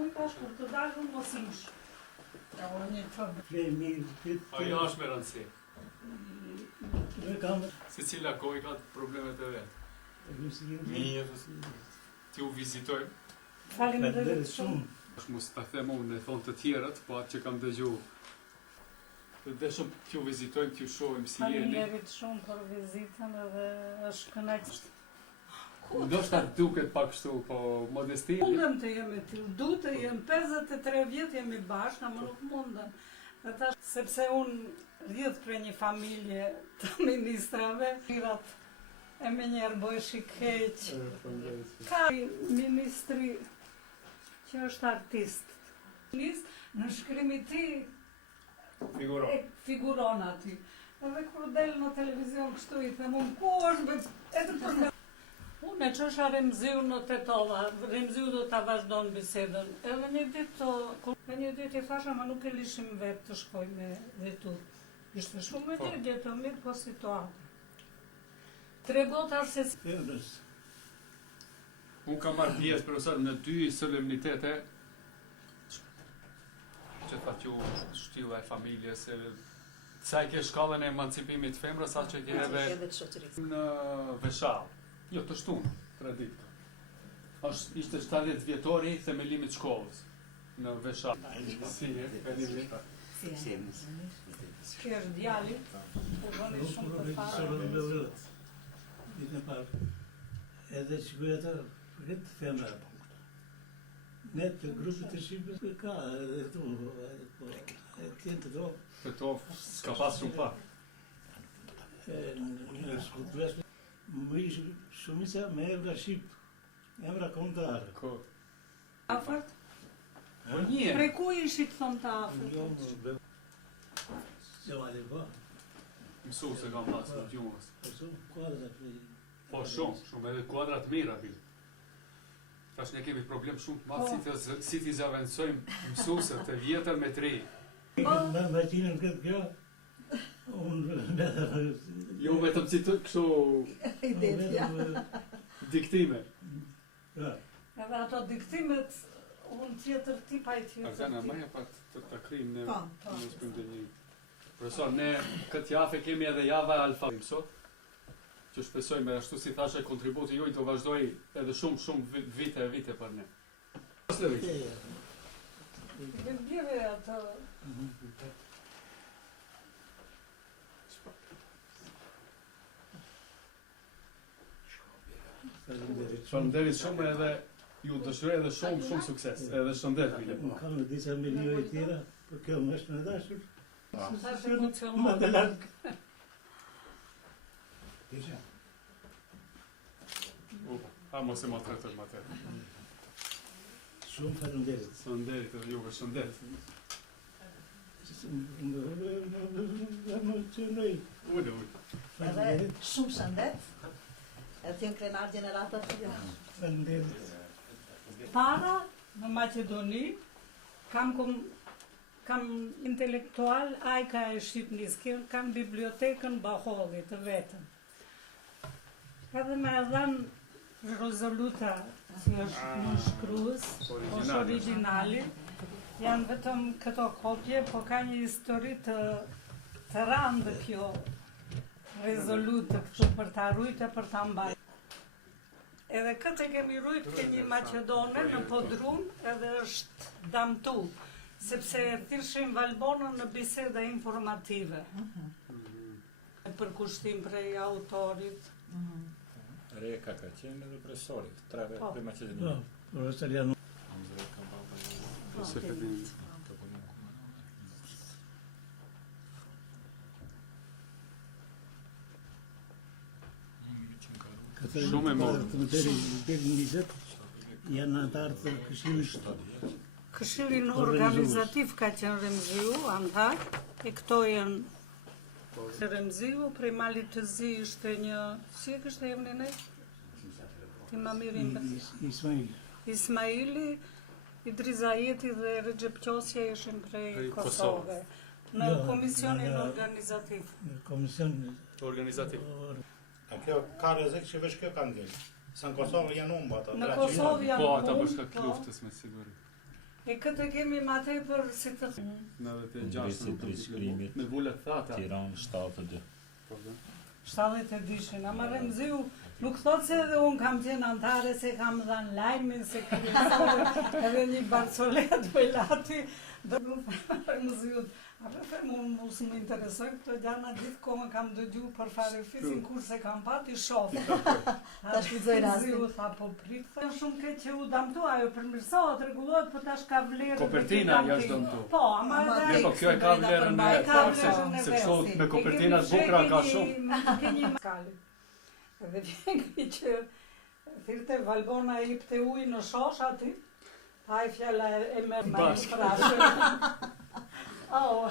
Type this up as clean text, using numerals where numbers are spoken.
unë tash kur të dalë mos ish. Ja, unë një të Ajo është me rëndësi. Kam Se cila kohë ka problemet e vetë. Mirë, ti u vizitojmë. faleminderit shumë. Mos ta them unë, e thonë të tjerët, po atë që kam dëgju. Dhe shumë t'ju vizitojmë, t'ju shohim si jeni. Faleminderit shumë për vizitën edhe është kënaqësi. Ndoshta duket pak kështu, po modesti. Mundem të jemi tillë, du të jem 53 vjet jemi bashkë, ama nuk mundem. Dhe tash sepse unë rrjedh prej një familje të ministrave, mirat e me njerë bëhesh i keq. Ka ministri që është artist. Në shkrimi ti figuron aty. Edhe kur del në televizion kështu i them unë ku është edhe për me. Unë që është Remziu në Tetova, Remziu do ta vazhdon bisedën. Edhe një ditë i thash, ama nuk e lishim vetë të shkoj me vetur. Ishte shumë me lirë, të mirë, po situatë. Tregota se si... Unë kam marrë pjesë, profesor, në 2 solemnitete që tha që shtilla e familjes, sa i ke shkallën e emancipimit femrës, sa që ke edhe në Veshall. Jo, të shtunë, 3 ditë. Ishte 70 vjetori themelimit shkollës në Veshall. Si e, Benimi? Që është djali, u bëni shumë të parë. Ditën e parë. Edhe që bëjë ata, këtë femra. Ne të grupit të Shqipës ka, edhe tu, e tjenë të do. Të to, s'ka pas shumë pak. Në shkullës, më ishë shumica me emra Shqip, emra kombëtare. Ko? Afërt? Po një. Prej ku ishit thon të afërt? Jo, ale ba. Mësu se kam pas në gjumës. Po shumë, kuadrat prej. Po shumë, edhe kuadrat mira bil. Tash ne kemi problem shumë të madh si t'i zavendësojmë mësuesët të vjetër me 3. Me tinën këtë kjo, Jo vetëm si të kështu diktime. Edhe ato diktimet, unë tjetër tipa i tjetër. Arzana, maja pak të krim në shpim një. Profesor, ne këtë javë kemi edhe java alfabet sot, që shpresojmë ashtu si thashe kontributi juaj të vazhdoj edhe shumë vite për ne. Dhe bjeve atë... Shëndetit shumë edhe ju dëshiroj edhe shumë sukses, edhe shëndet bile. Kam në disa milioj tjera, për kjo më është në dashur. Sa është emocional. Më të larkë. Mos e më tretër më tërë. Shumë faleminderit. Shëndetit edhe juve, shëndet. Më emocionoj. Ule. Edhe shumë shëndet. E t'jen krenar gjeneratat të gjë. Faleminderit. Para në Maqedoni kam intelektual Ajka e Shqipnisë, kam bibliotekën Baholli të vetën. Edhe me dhanë rezoluta që është në shkruës, është originali, janë vetëm këto kopje, po ka një histori të randë kjo rezolutë këtu për ta rujtë e për ta mbajtë. Edhe këtë e kemi rujtë ke një Maqedone në podrum edhe është damtu, sepse thirshim Valbonën në biseda informative. Për kushtim prej autorit. Reka ka qenë edhe profesorit, 3 vetë për Maqedoni. Profesor janë. Shumë e morë. Të më deri njëzet, janë antarë të këshillit. Këshillin organizativ ka qenë Remziu, antar, e këto janë Remziu, prej Malit të Zi ishte një, si e kështë e jemni ne? Ti ma mirin Ismaili, Idrizajeti dhe Recep Qosja ishin prej Kosove. Në komisionin organizativ. Në komision Organizativ. A kjo ka rrezik që veç kjo ka ngel. Sa në Kosovë janë humba ata. Në Kosovë janë po ata bashkak luftës me siguri. E këtë kemi ma tepër si të... 96 nuk Drejtë shkrimit. me vullet thata. Tiranë 72. 72, ama Remziu nuk thot se edhe unë kam qenë antare, se kam dhanë lajmin, se kryesore, edhe një barcolet pëllati, dhe nuk Remziu. Apo mu së më interesoj këto gjana gjithë kohën kam dëgju për Farefisin kur se kam pati shof. Ta shfrytëzoj rastin. Remziu tha po prit, tha shumë keq që u damtu, ajo përmirësohet, rregullohet, po tash ka vlerë. Kopertina dhe jashtë dëmtu. Po, ama Jo, po kjo e ka vlerën e vet, se kështu me kopertina të bukura ka shumë. Ke një skali. Dhe vjen që thirrte Valbona i jepte ujë në shosh aty. Ai fjala e merr me Bashkë. frashë. Oh,